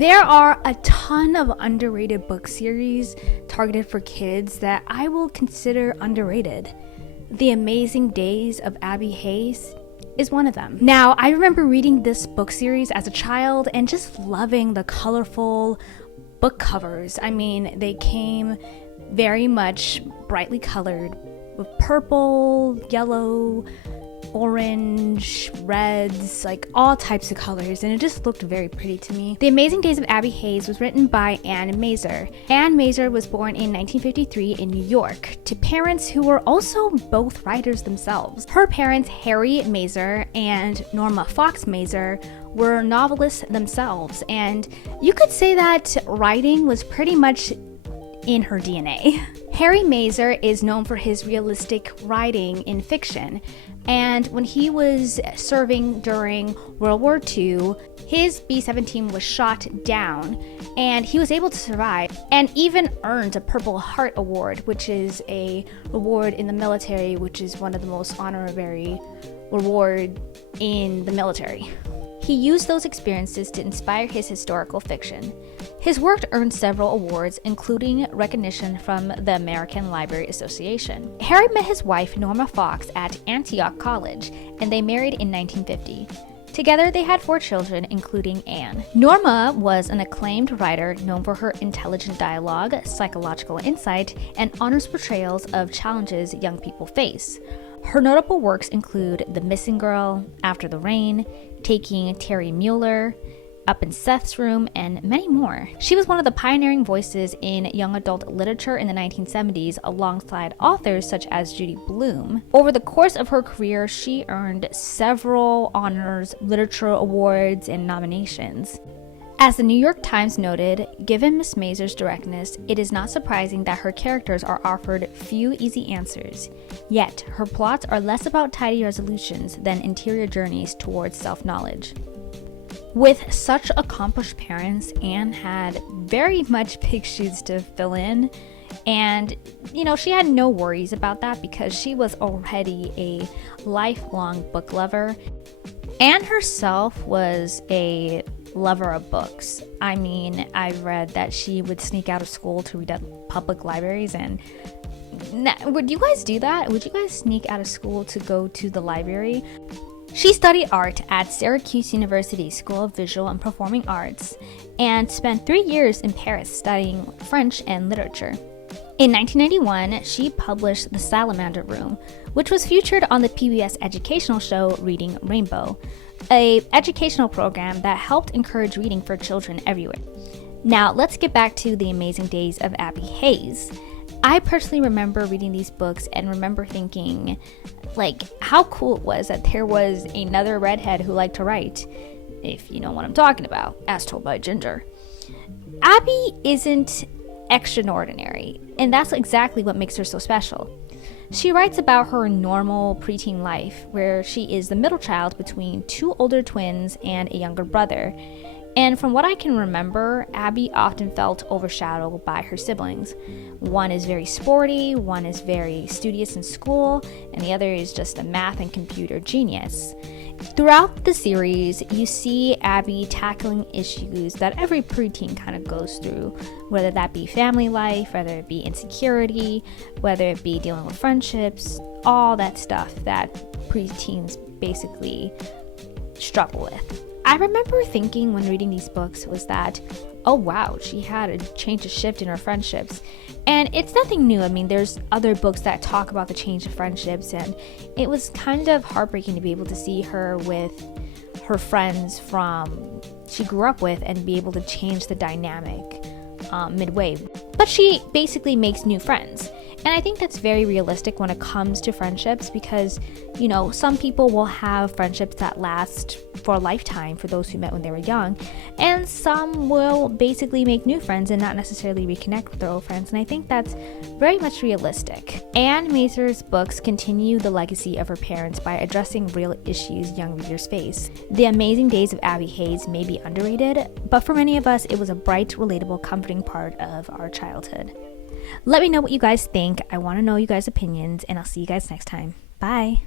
There are a ton of underrated book series targeted for kids that I will consider underrated. The Amazing Days of Abby Hayes is one of them. Now, I remember reading this book series as a child and just loving the colorful book covers. I mean, they came very much brightly colored with purple, yellow, orange, reds, like all types of colors, and it just looked very pretty to me. The Amazing Days of Abby Hayes was written by Anne Mazur. Anne Mazur was born in 1953 in New York to parents who were also both writers themselves. Her parents, Harry Mazur and Norma Fox Mazur, were novelists themselves, and you could say that writing was pretty much in her DNA. Harry Mazur is known for his realistic writing in fiction, and when he was serving during World War II, his B-17 was shot down, and he was able to survive and even earned a Purple Heart Award, which is a reward in the military, which is one of the most honorary reward in the military. He used those experiences to inspire his historical fiction. His work earned several awards, including recognition from the American Library Association. Harry met his wife, Norma Fox, at Antioch College, and they married in 1950. Together, they had 4 children, including Anne. Norma was an acclaimed writer known for her intelligent dialogue, psychological insight, and honest portrayals of challenges young people face. Her notable works include The Missing Girl, After the Rain, Taking Terry Mueller, Up in Seth's Room, and many more. She was one of the pioneering voices in young adult literature in the 1970s alongside authors such as Judy Blume. Over the course of her career, she earned several honors, literature awards, and nominations. As the New York Times noted, given Miss Mazur's directness, it is not surprising that her characters are offered few easy answers. Yet, her plots are less about tidy resolutions than interior journeys towards self-knowledge. With such accomplished parents, Anne had very much big shoes to fill in, and she had no worries about that because she was already a lifelong book lover. Anne herself was a lover of books. I mean, I've read that she would sneak out of school to read at public libraries, and would you guys do that? Would you guys sneak out of school to go to the library? She studied art at Syracuse University School of Visual and Performing Arts and spent 3 years in Paris studying French and literature. In 1991, she published The Salamander Room, which was featured on the PBS educational show Reading Rainbow, an educational program that helped encourage reading for children everywhere. Now, let's get back to The Amazing Days of Abby Hayes. I personally remember reading these books and remember thinking, how cool it was that there was another redhead who liked to write, if you know what I'm talking about, as told by Ginger. Abby isn't extraordinary, and that's exactly what makes her so special. She writes about her normal preteen life, where she is the middle child between 2 older twins and a younger brother. And from what I can remember, Abby often felt overshadowed by her siblings. One is very sporty, one is very studious in school, and the other is just a math and computer genius. Throughout the series, you see Abby tackling issues that every preteen kind of goes through, whether that be family life, whether it be insecurity, whether it be dealing with friendships, all that stuff that preteens basically struggle with. I remember thinking when reading these books was that, oh wow, she had a change, a shift in her friendships. And it's nothing new. I mean, there's other books that talk about the change of friendships, and it was kind of heartbreaking to be able to see her with her friends she grew up with and be able to change the dynamic midway. But she basically makes new friends. And I think that's very realistic when it comes to friendships because, some people will have friendships that last for a lifetime for those who met when they were young, and some will basically make new friends and not necessarily reconnect with their old friends, and I think that's very much realistic. Anne Mazur's books continue the legacy of her parents by addressing real issues young readers face. The Amazing Days of Abby Hayes may be underrated, but for many of us, it was a bright, relatable, comforting part of our childhood. Let me know what you guys think. I want to know you guys' opinions, and I'll see you guys next time. Bye.